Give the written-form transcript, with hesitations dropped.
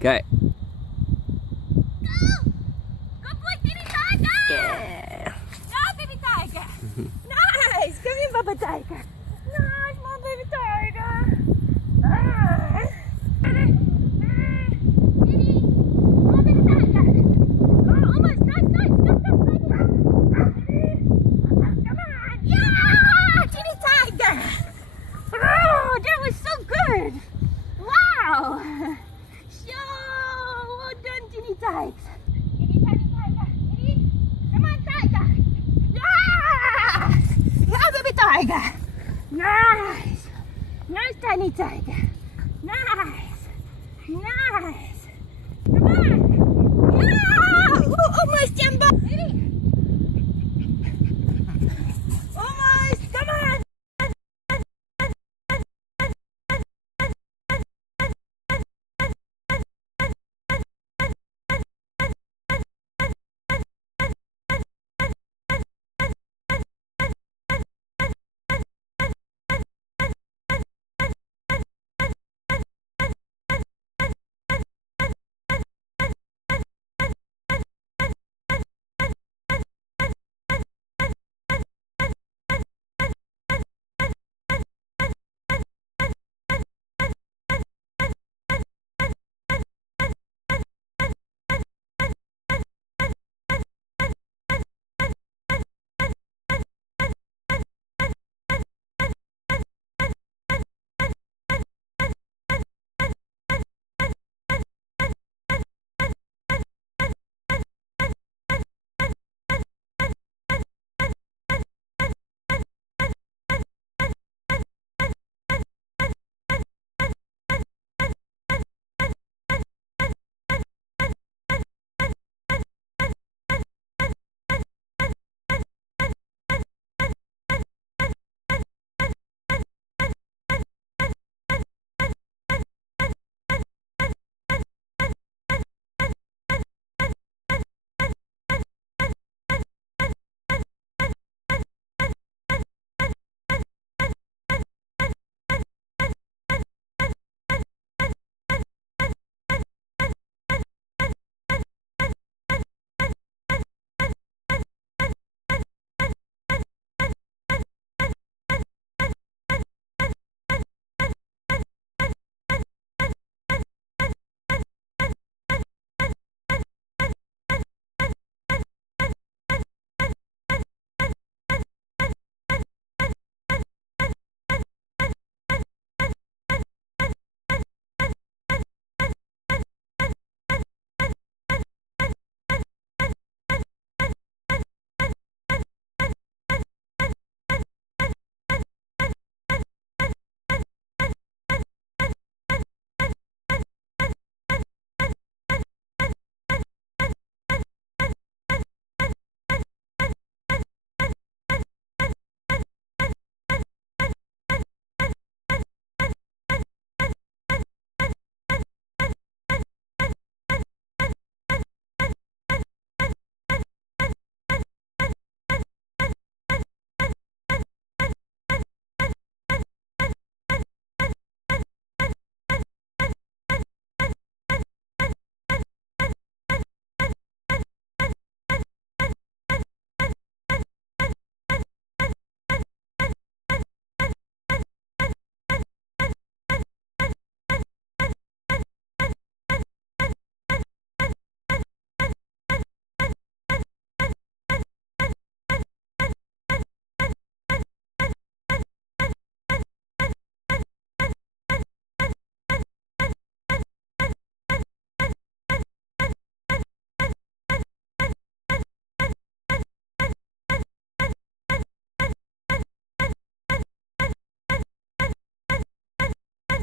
Okay. Good boy, baby tiger! Yeah. No, baby tiger! Nice! Come here, Baba Tiger! Nice, my baby tiger! Nice! Baby! Oh, baby tiger! Oh, almost! Nice, nice! Go, go, baby! Come on! Yeah! Baby tiger! Oh, that was so good! Wow! So well done, Ginny Tiger! Ginny, tiny tiger! Ginny! Come on, tiger! Yeah! Yeah, baby tiger! Nice! Nice, tiny tiger! Nice! Nice!